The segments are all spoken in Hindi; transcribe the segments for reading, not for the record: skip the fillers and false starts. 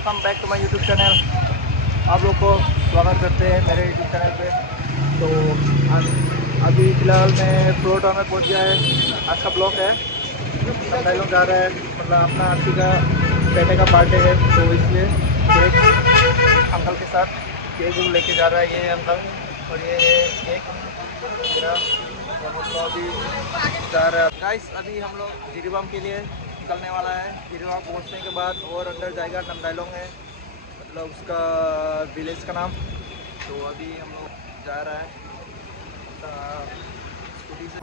Welcome back to my YouTube channel. आप लोग को स्वागत करते हैं मेरे यूट्यूब चैनल पे। तो अभी फ़िलहाल मैं फ्लोटा में पहुंच गया है। आज का ब्लॉग है, नंदाइलों जा रहा है, मतलब अपना आंटी का बेटे का बर्थडे है, तो इसलिए केक अंकल के साथ केक वो लेके जा रहा है ये अंकल। और ये केक मेरा अभी जा रहा है। गाइस अभी हम लोग जिरीबाम के लिए निकलने वाला है। जिरीबाम पहुंचने के बाद और अंदर जाएगा नंदाइलों है, मतलब उसका विलेज का नाम। तो अभी हम लोग जा रहा है स्कूटी से।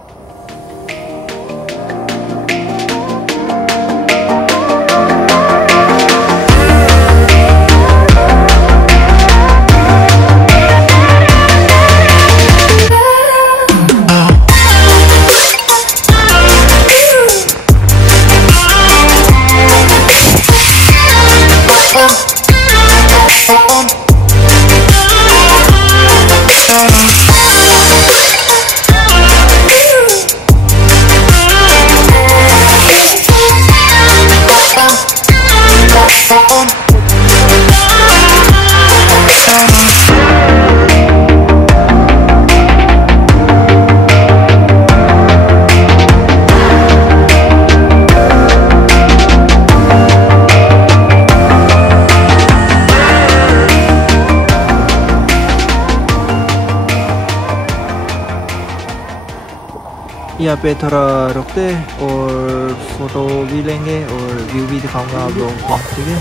यहाँ पे थोड़ा रुकते और फोटो भी लेंगे और व्यू भी दिखाऊंगा आप लोगों को, ठीक है।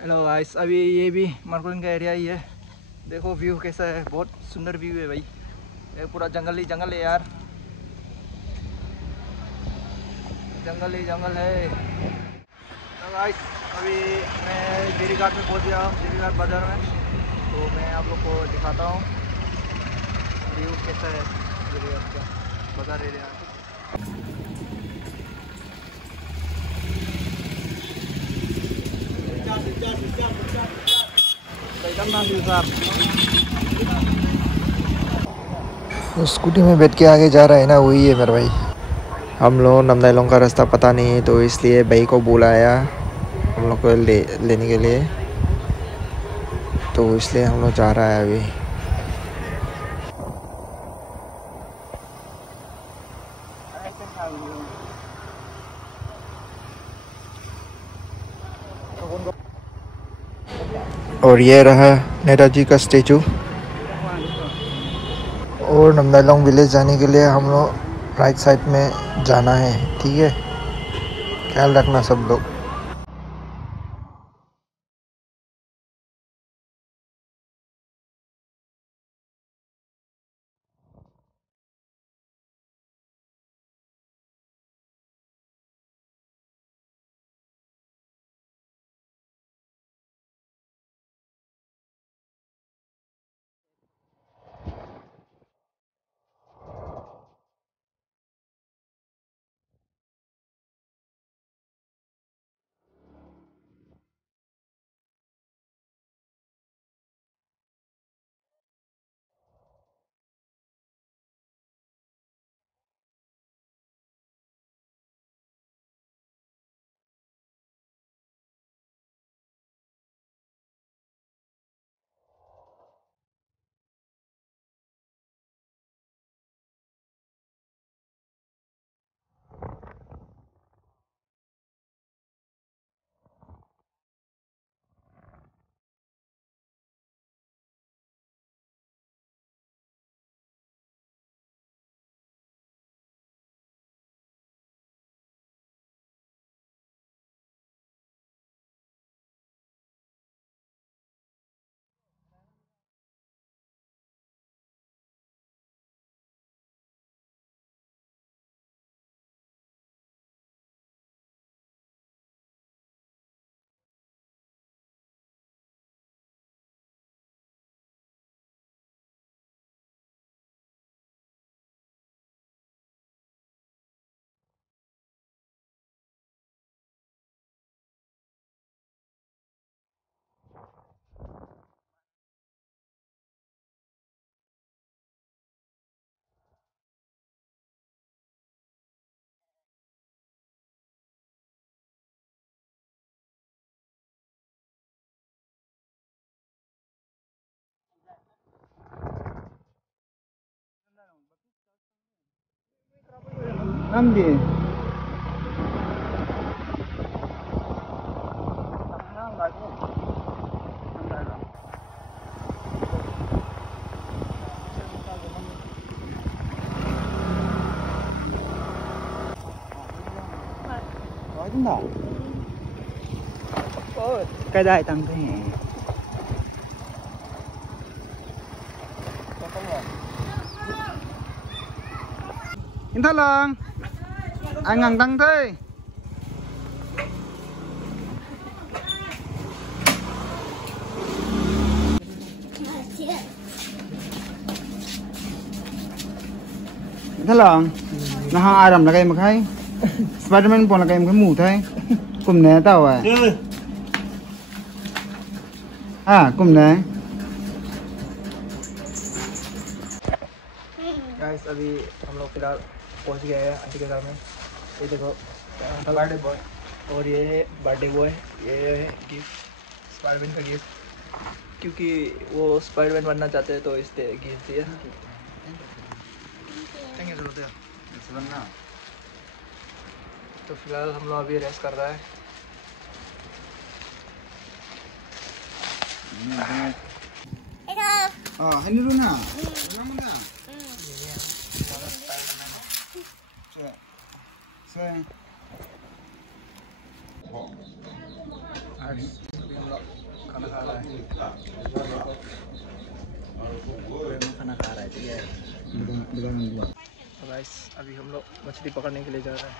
हेलो गाइस, अभी ये भी मरकुलिन का एरिया ही है। देखो व्यू कैसा है, बहुत सुंदर व्यू है भाई। ये पूरा जंगल ही जंगल है यार, जंगल ही जंगल है। तो गाइस अभी मैं जेरी घाट में पहुँच गया हूँ, जेरी घाट बाज़ार में। तो मैं आप लोग को दिखाता हूँ व्यू कैसा है जेरी घाट का बाज़ार एरिया। स्कूटी में बैठ के आगे जा रहा है ना, वही है मेरा भाई। हम लोग नंदाइलों का रास्ता पता नहीं है, तो इसलिए भाई को बुलाया हम लोग को लेने के लिए। तो इसलिए हम लोग जा रहा है अभी। और ये रहा नेताजी का स्टेचू। और नंदाइलों विलेज जाने के लिए हम लोग राइट साइड में जाना है, ठीक है। ख्याल रखना सब लोग। Namdi. Cái đây tăng thế. Nhìn thật là anh ngang tăng thế. Thế là nó hai ai làm là cái mà hay Spiderman còn là cái mũ thế cùng né tao à cùng né guys अभी हम लोग फिलहाल पहुंच गए हैं आंटी के घर में। ये देखो बर्थडे बॉय और ये बर्थडे बॉय, ये है गिफ्ट स्पाइडरमैन का गिफ्ट, क्योंकि वो स्पाइडरमैन बनना चाहते हैं तो इसलिए गिफ्ट दिया। तो फिलहाल हम लोग अभी रेस्ट कर रहा है। hani Luna खाना खा रहा है, खाना खा रहा है ठीक है। तो गाइस अभी हम लोग मछली पकड़ने के लिए जा रहे हैं।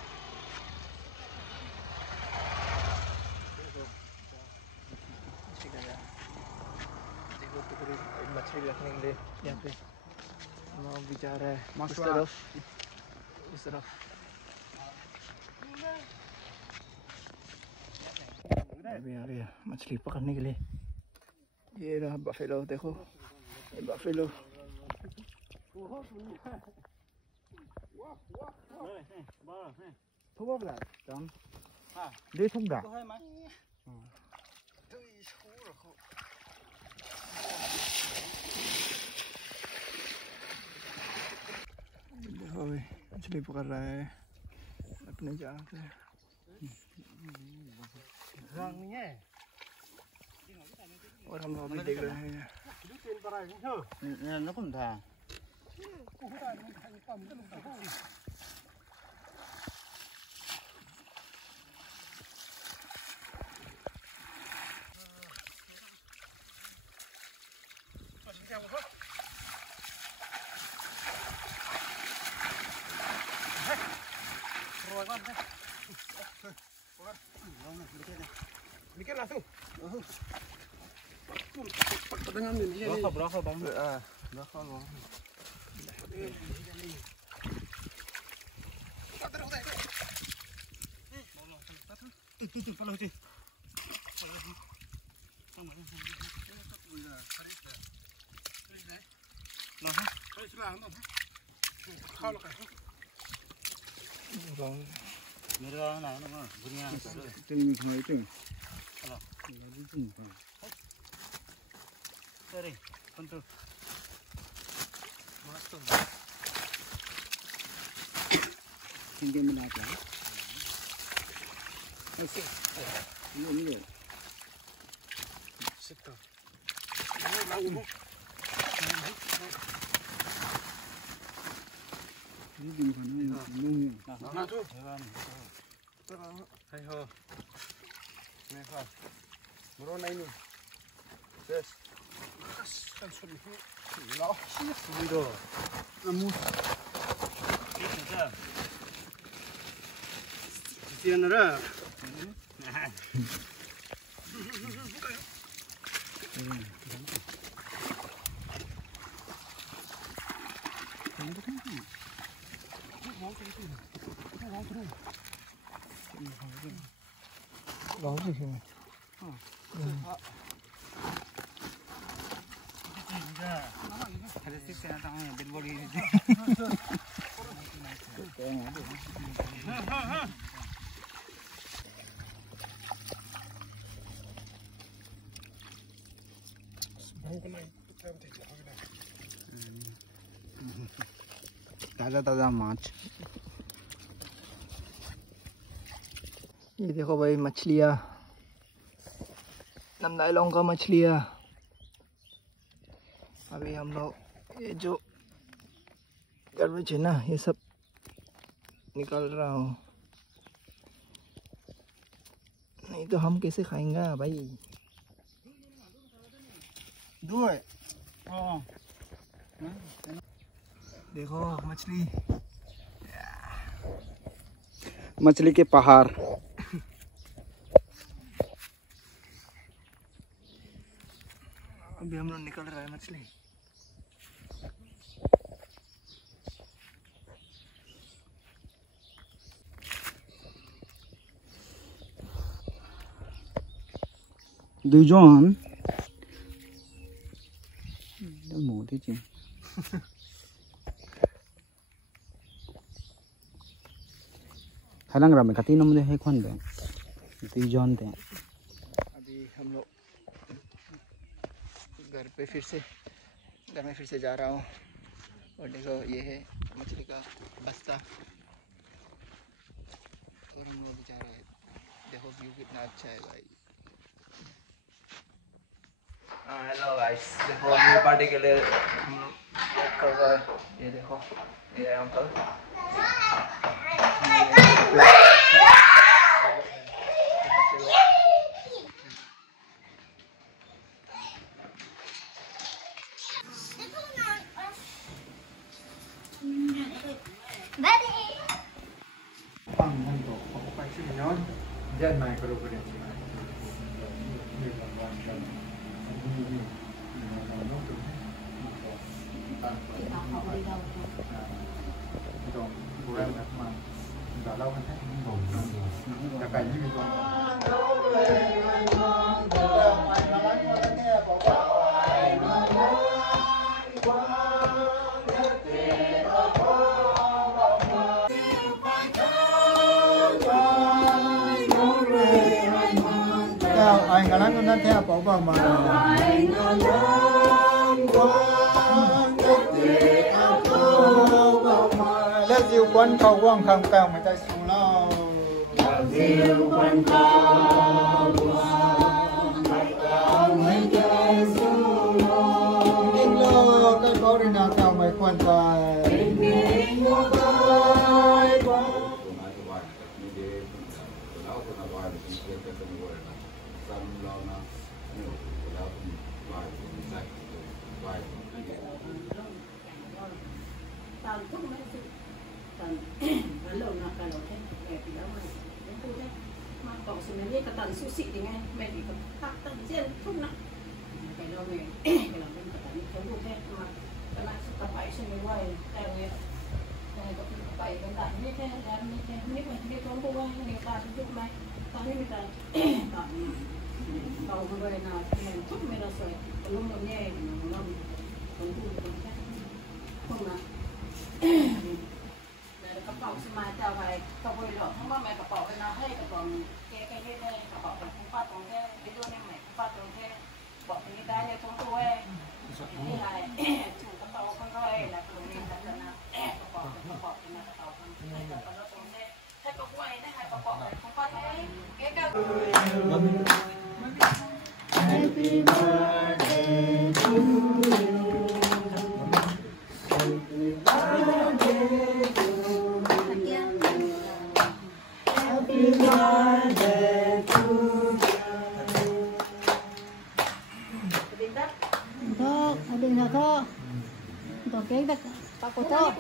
मछली रखने के लिए यहाँ पे हम भी जा रहा है इस तरफ। अभी आ गया मछली पकड़ने के लिए। ये रहा बफेलो, देखो ये बफेलो। đi thùng đã देखो भाई मछली पकड़ रहा है अपने जाल से। और हम लोग भी देख रहे हैं। nó cũng thà Mikir langsung. berapa bang? Merah nah, bunyinya. Ini semua itu. Sorry, untuk masuk. Tinggi menapa? Oke. Ini. Situ. Ini di mana? Mana tu? Hai ho. Mereka. Merona ini. Yes. Kan sudah itu. Lah, sih sudah. Namu. Ini dah. Siapa nak? ताजा ताजा माछ ये देखो भाई मछलियाँ, नमदाइलों का मछलियाँ। अभी हम लोग ये जो गार्बेज है ना ये सब निकाल रहा हूँ, नहीं तो हम कैसे खाएंगे भाई। देखो मछली, मछली के पहाड़। अभी हम लोग निकल रहा है मछली। Dujon. Nó mù thế chứ. Khả năng là mình cắt tí nó mới hay khoan được. Dujon thế. अभी हम लोग घर पे फिर से घर में फिर से जा रहा हूँ और देखो ये है मछली का बस्ता और हम लोग जा रहे हैं। देखो व्यू कितना अच्छा है भाई। हेलो गाइस, देखो न्यू पार्टी के लिए हम लोग वेट कर रहे हैं। ये देखो ये है uncle. Dân này có đâu có điện anh cả lắm nó theo bảo vào mà let you quan khẩu quang khang cao mấy tay xuống lo you quan khẩu mấy tay xuống lo lo cái bảo đi nào cao mấy quan tài susi dengan medi tak terjen tu nak kalau me kalau men kata ni kalau ke kena sampai semua yang sampai benda ni kan dan ni dia tunggu ni tak hidup mai tak ni kita tak kalau boleh nak men tu mera soal belum ni belum tunggu pun nakกระเป๋าสมาจะไปกระเป๋าหรอกเพราะว่าแม่กระเป๋าเป็นน้าให้กระเป๋าแกให้ได้กระเป๋าเป็นคุณป้าตรงแค่ไปด้วยเนี่ยใหม่คุณป้าตรงแค่บอกตรงนี้ได้เลยตรงตัวนี่ไรถูกกระเป๋าคนร้อยแล้วตรงนี้แต่ละกระเป๋าเป็นกระเป๋าเป็นกระเป๋าคนให้กระเป๋าตรงแค่ให้กระเป๋าได้ให้กระเป๋าคุณป้าตรงนี้แกก็ Happy birthday to you. Happy birthday to you. Happy birthday to you. Thôi, đừng nào thôi. Tổ kiến ta có thôi.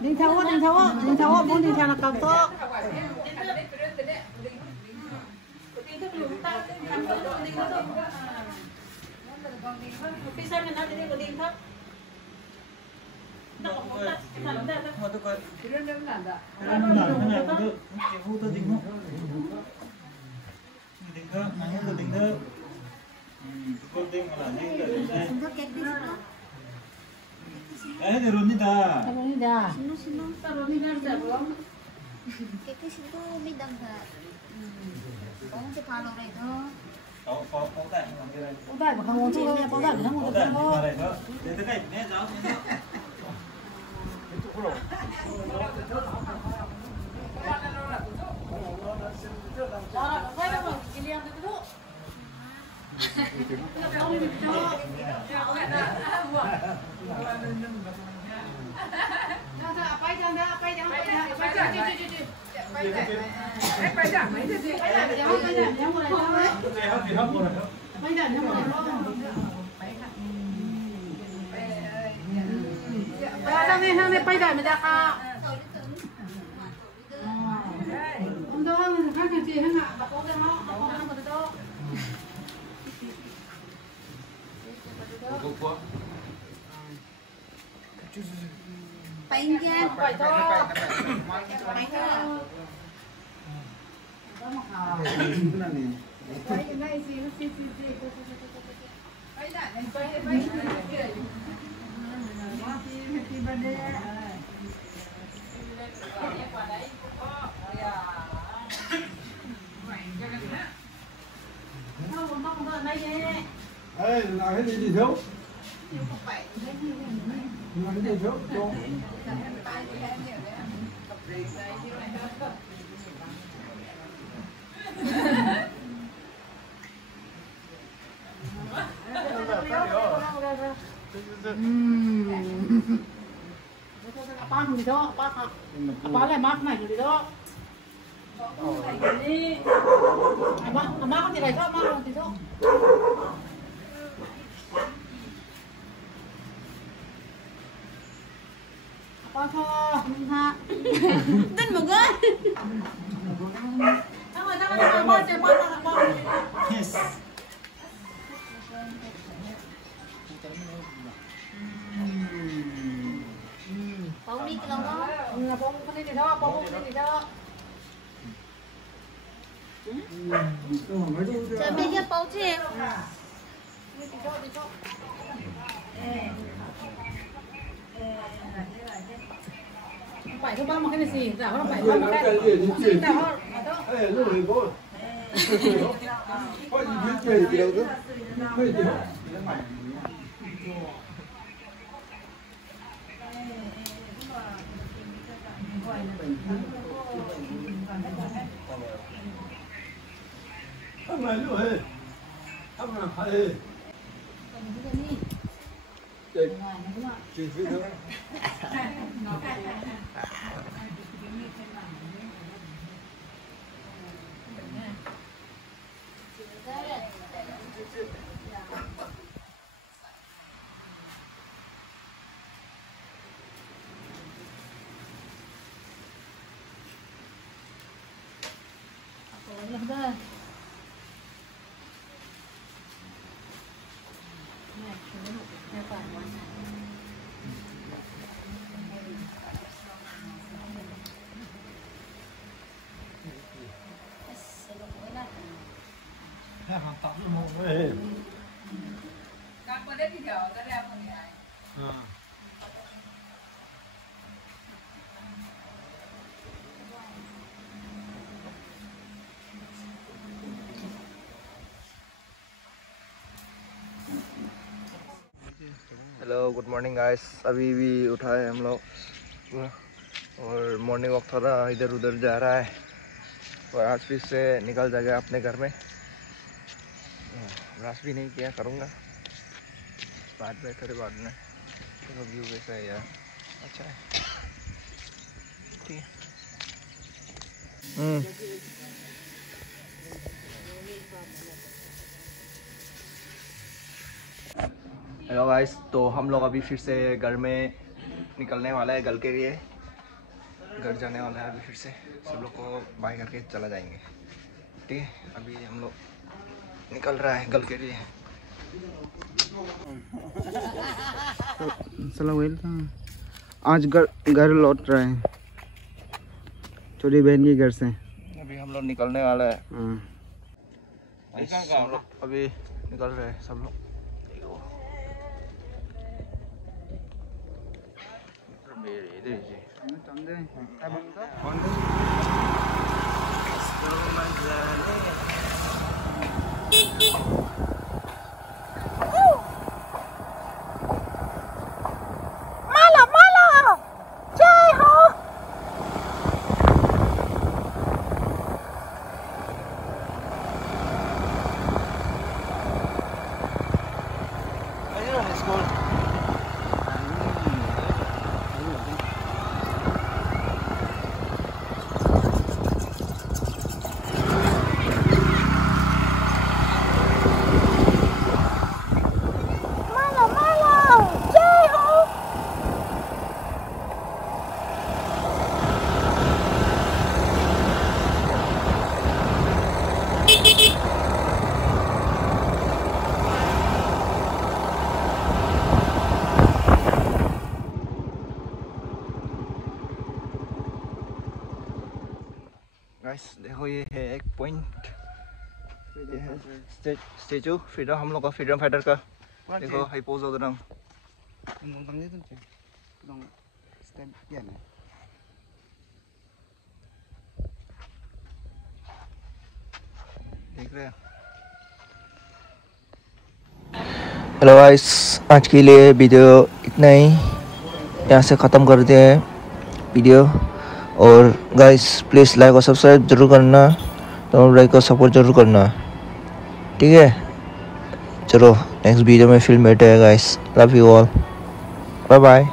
Đừng tháo á, muốn đừng tháo là cầm thôi. Bisa menang jadi koding tak? Tak mau tak, tak. Mau tu kan? Tidak ada. Ada tu. Ibu tu tinggal. Tinggal, nanya tu tinggal. Koding malah tinggal. Tinggal kek di sana. Roni dah. Roni dah. Sino. Roni dah belum. Kek di situ midang dah. Kamu sepuluh itu. Có đại mà không muốn chơi nha, có đại thì không muốn chơi thôi. Để cái này nè giáo. Hang này bay đại mà ra à. Ông đó hang cái gì hang ạ, bà có cái nó, bà có cái đó. Bay nha, bay đó. Bay đó. Bay này gì nó xì. Bay đại này bay. Ê, làm cái gì thiếu? Làm cái gì thiếu? Apa gì đó, apa lại mát này gì đó. Ama có gì này đó, ama gì đó. Apa thôi, ha. Tin mọi người. Thôi, chơi bom. Yes. Bông đi cái đó. Bông có đi đó, bông có đi đó. Chơi mấy cái bông chứ em. Phải thôi ba một cái gì, giả nó phải ba một cái. Gì nào đó. Ê, lúc này bố. Có gì biết chơi gì đâu đó. Có gì đâu. Không này nữa hề. Không nào phải hề. Chị phi thôi. Hello good morning guys. अभी भी उठाए हम लोग और मॉर्निंग वॉक थोड़ा इधर उधर जा रहा है और आज फिर से निकल जाएगा अपने घर में। ब्रश भी नहीं किया, करूँगा बाद में, थोड़ी बाद में। तो व्यू कैसा है यार, अच्छा है, ठीक है। हेलो गाइस, तो हम लोग अभी फिर से घर में निकलने वाला है, घर के लिए घर जाने वाला है। अभी फिर से सब लोग को बाय करके चला जाएंगे, ठीक है। अभी हम लोग निकल रहा है घर के लिए। आज घर लौट रहे हैं छोटी बहन के घर से। अभी हम लोग निकलने वाला है। हाँ। हम लोग अभी निकल रहे हैं सब लोग। गाइस देखो ये है एक पॉइंट, ये है स्टेचू फ्रीडम, हम लोग का फ्रीडम फाइटर का। देखो हाई पोज हो रहा देख रहे हैं। हेलो गाइस, आज के लिए वीडियो इतना ही, यहाँ से ख़त्म कर दिया है वीडियो। और गाइस प्लीज़ लाइक और सब्सक्राइब जरूर करना, तो लाइक और सपोर्ट जरूर करना, ठीक है। चलो नेक्स्ट वीडियो में फिर मिलते हैं guys, love you all, bye bye.